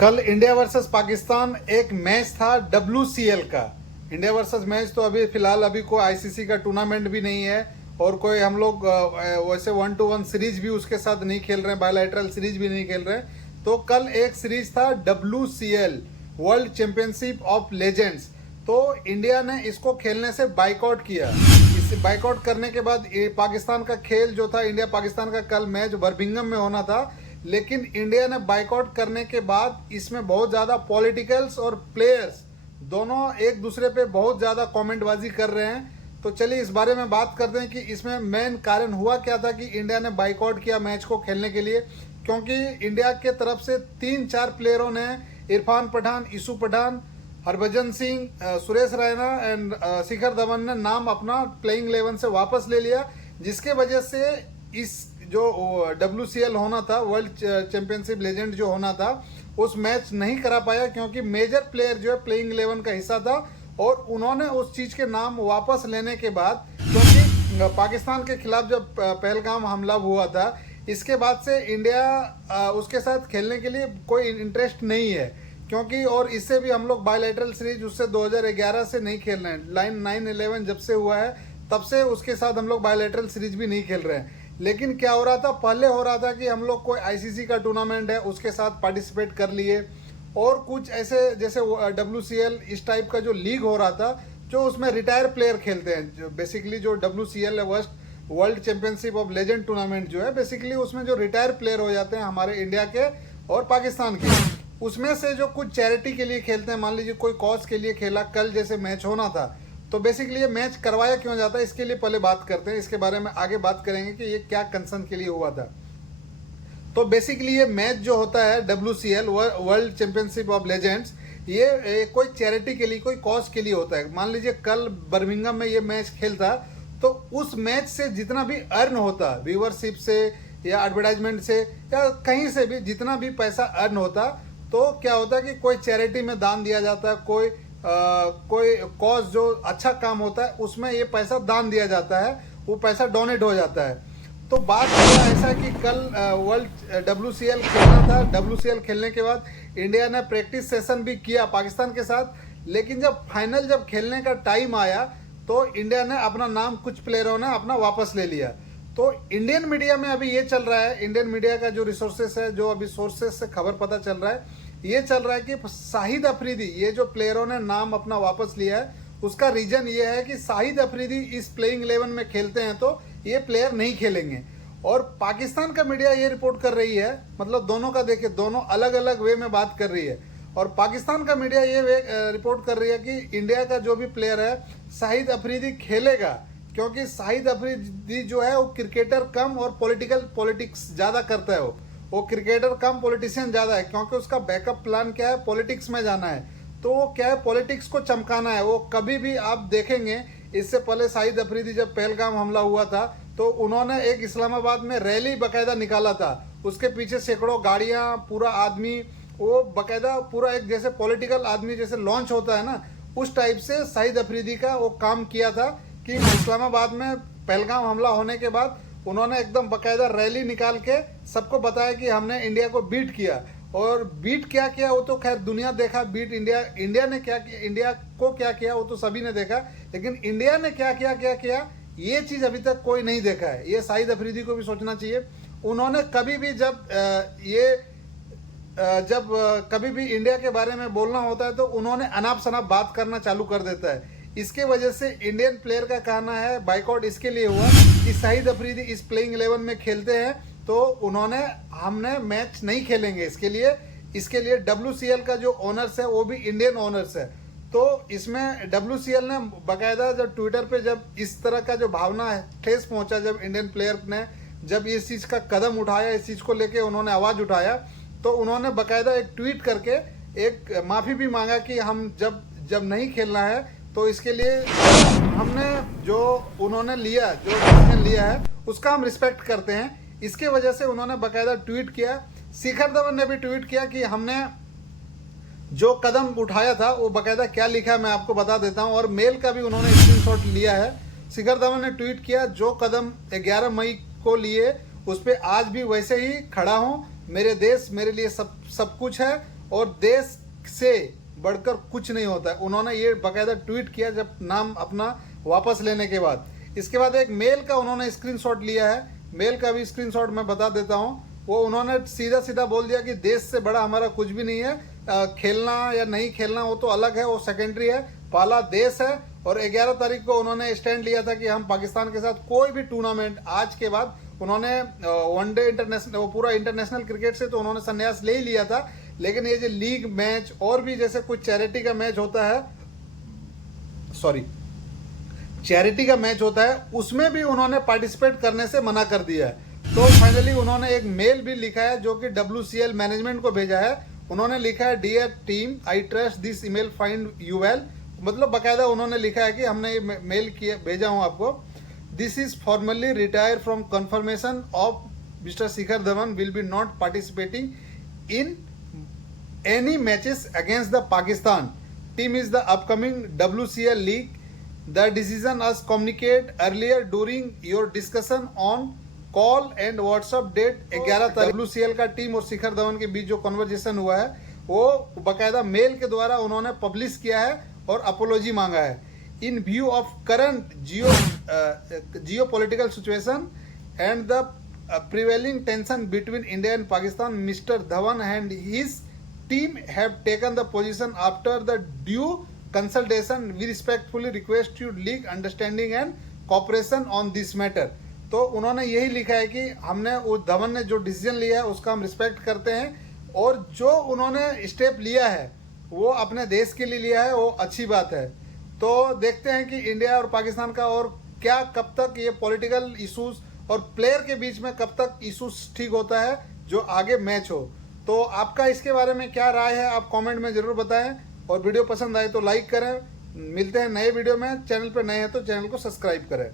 कल India versus Pakistan एक match था WCL का। इंडिया वर्सेस मैच तो अभी फिलहाल कोई आईसीसी का टूर्नामेंट भी नहीं है और कोई हम लोग वैसे 1-to-1 सीरीज भी उसके साथ नहीं खेल रहे हैं, बायलैटरल सीरीज भी नहीं खेल रहे हैं। तो कल एक सीरीज था WCL, world championship of legends. तो इंडिया ने इसको खेलने से बाइकआउट किया। इस बाइकआउट करने के बाद पाकिस्तान का खेल जो था, इंडिया पाकिस्तान का कल मैच बर्मिंघम में होना था, लेकिन इंडिया ने बाइकआउट करने के बाद इसमें बहुत ज़्यादा पॉलिटिकल्स और प्लेयर्स दोनों एक दूसरे पे बहुत ज़्यादा कमेंटबाजी कर रहे हैं। तो चलिए इस बारे में बात करते हैं कि इसमें मेन कारण हुआ क्या था कि इंडिया ने बाइकआउट किया मैच को खेलने के लिए। क्योंकि इंडिया के तरफ से 3-4 प्लेयरों ने, इरफान पठान, ईशू पठान, हरभजन सिंह, सुरेश रैना एंड शिखर धवन ने नाम अपना प्लेइंग 11 से वापस ले लिया, जिसके वजह से इस जो WCL होना था, वर्ल्ड चैंपियनशिप लेजेंड जो होना था, उस मैच नहीं करा पाया क्योंकि मेजर प्लेयर जो है प्लेइंग 11 का हिस्सा था। और उन्होंने उस चीज़ के नाम वापस लेने के बाद, क्योंकि पाकिस्तान के खिलाफ जब पहलगाम हमला हुआ था, इसके बाद से इंडिया उसके साथ खेलने के लिए कोई इंटरेस्ट नहीं है। क्योंकि और इससे भी हम लोग बायलैटरल सीरीज उससे 2011 से नहीं खेल रहे हैं। लाइन 9/11 जब से हुआ है तब से उसके साथ हम लोग बायलैटरल सीरीज भी नहीं खेल रहे हैं। लेकिन क्या हो रहा था, पहले हो रहा था कि हम लोग कोई आईसीसी का टूर्नामेंट है उसके साथ पार्टिसिपेट कर लिए, और कुछ ऐसे जैसे WCL इस टाइप का जो लीग हो रहा था, जो उसमें रिटायर प्लेयर खेलते हैं। जो बेसिकली जो WCL है, world championship of legend tournament जो है, बेसिकली उसमें जो रिटायर प्लेयर हो जाते हैं हमारे इंडिया के और पाकिस्तान के, उसमें से जो कुछ चैरिटी के लिए खेलते हैं, मान लीजिए कोई कॉज के लिए खेला, कल जैसे मैच होना था, तो बेसिकली ये मैच करवाया क्यों जाता है, इसके लिए पहले बात करते हैं। इसके बारे में आगे बात करेंगे कि ये क्या कंसर्न के लिए हुआ था। तो बेसिकली ये मैच जो होता है WCL, world championship of legends, ये कोई चैरिटी के लिए, कोई कॉज के लिए होता है। मान लीजिए कल बर्मिंघम में ये मैच खेलता, तो उस मैच से जितना भी अर्न होता, व्यूवरशिप से या एडवर्टाइजमेंट से या कहीं से भी जितना भी पैसा अर्न होता, तो क्या होता है कि कोई चैरिटी में दान दिया जाता है, कोई कॉज जो अच्छा काम होता है उसमें ये पैसा दान दिया जाता है, वो पैसा डोनेट हो जाता है। तो बात हुआ ऐसा कि कल वर्ल्ड WCL खेलना था। WCL खेलने के बाद इंडिया ने प्रैक्टिस सेशन भी किया पाकिस्तान के साथ, लेकिन जब फाइनल जब खेलने का टाइम आया तो इंडिया ने अपना नाम, कुछ प्लेयरों ने अपना वापस ले लिया। तो इंडियन मीडिया में अभी ये चल रहा है, इंडियन मीडिया का जो रिसोर्सेस है, जो अभी सोर्सेस से खबर पता चल रहा है, ये चल रहा है कि शाहिद अफरीदी, ये जो प्लेयरों ने नाम अपना वापस लिया है, उसका रीजन ये है कि शाहिद अफरीदी इस प्लेइंग 11 में खेलते हैं तो ये प्लेयर नहीं खेलेंगे। और पाकिस्तान का मीडिया ये रिपोर्ट कर रही है, मतलब दोनों का देखिए, दोनों अलग अलग वे में बात कर रही है। और पाकिस्तान का मीडिया ये रिपोर्ट कर रही है कि इंडिया का जो भी प्लेयर है शाहिद अफरीदी खेलेगा, क्योंकि शाहिद अफरीदी जो है वो क्रिकेटर कम और पॉलिटिक्स ज़्यादा करता है। वो क्रिकेटर कम पॉलिटिशियन ज़्यादा है, क्योंकि उसका बैकअप प्लान क्या है, पॉलिटिक्स में जाना है। तो वो क्या है, पॉलिटिक्स को चमकाना है। वो कभी भी आप देखेंगे, इससे पहले शाहिद अफरीदी जब पहलगाम हमला हुआ था तो उन्होंने एक इस्लामाबाद में रैली बाकायदा निकाला था, उसके पीछे सैकड़ों गाड़ियाँ, पूरा आदमी, वो बाकायदा पूरा एक जैसे पॉलिटिकल आदमी जैसे लॉन्च होता है ना, उस टाइप से शाहिद अफरीदी का वो काम किया था कि इस्लामाबाद में पहलगाम हमला होने के बाद उन्होंने एकदम बाकायदा रैली निकाल के सबको बताया कि हमने इंडिया को बीट किया। और बीट क्या किया वो तो खैर दुनिया देखा, बीट इंडिया ने क्या किया, इंडिया को क्या किया वो तो सभी ने देखा, लेकिन इंडिया ने क्या किया ये चीज़ अभी तक कोई नहीं देखा है। ये शाहिद अफरीदी को भी सोचना चाहिए। उन्होंने कभी भी जब कभी भी इंडिया के बारे में बोलना होता है तो उन्होंने अनाप शनाप बात करना चालू कर देता है। इसके वजह से इंडियन प्लेयर का कहना है बाइकआउट इसके लिए हुआ कि शाहिद अफरीदी इस प्लेइंग 11 में खेलते हैं तो हमने मैच नहीं खेलेंगे। इसके लिए WCL का जो ओनर्स है वो भी इंडियन ओनर्स है। तो इसमें WCL ने बाकायदा जब ट्विटर पे जब इस तरह का जो भावना है, ठेस पहुंचा, जब इंडियन प्लेयर ने जब इस चीज़ का कदम उठाया, इस चीज़ को लेके उन्होंने आवाज़ उठाया, तो उन्होंने बाकायदा एक ट्वीट करके एक माफ़ी भी मांगा कि हम जब नहीं खेलना है तो इसके लिए हमने जो उन्होंने लिया, जो डिसीजन लिया है उसका हम रिस्पेक्ट करते हैं। इसके वजह से उन्होंने बाकायदा ट्वीट किया। शिखर धवन ने भी ट्वीट किया कि हमने जो कदम उठाया था वो बाकायदा क्या लिखा है मैं आपको बता देता हूं, और मेल का भी उन्होंने स्क्रीनशॉट लिया है। शिखर धवन ने ट्वीट किया, जो कदम 11 मई को लिए उस पर आज भी वैसे ही खड़ा हूं। मेरे देश मेरे लिए सब कुछ है और देश से बढ़कर कुछ नहीं होता है। उन्होंने ये बाकायदा ट्वीट किया जब नाम अपना वापस लेने के बाद। इसके बाद एक मेल का उन्होंने स्क्रीनशॉट लिया है, मेल का भी स्क्रीनशॉट मैं बता देता हूँ। वो उन्होंने सीधा सीधा बोल दिया कि देश से बड़ा हमारा कुछ भी नहीं है, खेलना या नहीं खेलना वो तो अलग है, वो सेकेंडरी है, पहला देश है। और 11 तारीख को उन्होंने स्टैंड लिया था कि हम पाकिस्तान के साथ कोई भी टूर्नामेंट, आज के बाद उन्होंने वनडे इंटरनेशनल, वो पूरा इंटरनेशनल क्रिकेट से तो उन्होंने संन्यास ले ही लिया था, लेकिन ये जो लीग मैच और भी जैसे कुछ चैरिटी का मैच होता है, चैरिटी का मैच होता है, उसमें भी उन्होंने पार्टिसिपेट करने से मना कर दिया है। तो फाइनली उन्होंने एक मेल भी लिखा है जो कि WCL मैनेजमेंट को भेजा है। उन्होंने लिखा है, dear team, I trust this email find you well. मतलब बाकायदा उन्होंने लिखा है कि हमने ये मेल किया, भेजा हूँ आपको। This is formally retire from confirmation of mister Shikhar Dhawan will be not participating in any matches against the Pakistan team is the upcoming WCL league. The decision was communicated earlier during your discussion on call and WhatsApp date 11 तारीख। WCL का team और शिखर धवन के बीच जो conversation हुआ है वो बाकायदा mail के द्वारा उन्होंने पब्लिश किया है और अपोलॉजी मांगा है। इन view of current Jio political situation and the prevailing tension between India and Pakistan, Mr. Dhawan and his team have taken the position after the due consultation. We respectfully request you league understanding and cooperation on this matter. तो उन्होंने यही लिखा है कि हमने उस धवन ने जो डिसीजन लिया है उसका हम रिस्पेक्ट करते हैं, और जो उन्होंने स्टेप लिया है वो अपने देश के लिए लिया है, वो अच्छी बात है। तो देखते हैं कि इंडिया और पाकिस्तान का और क्या कब तक ये पॉलिटिकल इशूज और प्लेयर के बीच में कब तक इशूज ठीक होता है जो आगे मैच हो। तो आपका इसके बारे में क्या राय है, आप कमेंट में ज़रूर बताएं, और वीडियो पसंद आए तो लाइक करें। मिलते हैं नए वीडियो में। चैनल पर नए हैं तो चैनल को सब्सक्राइब करें।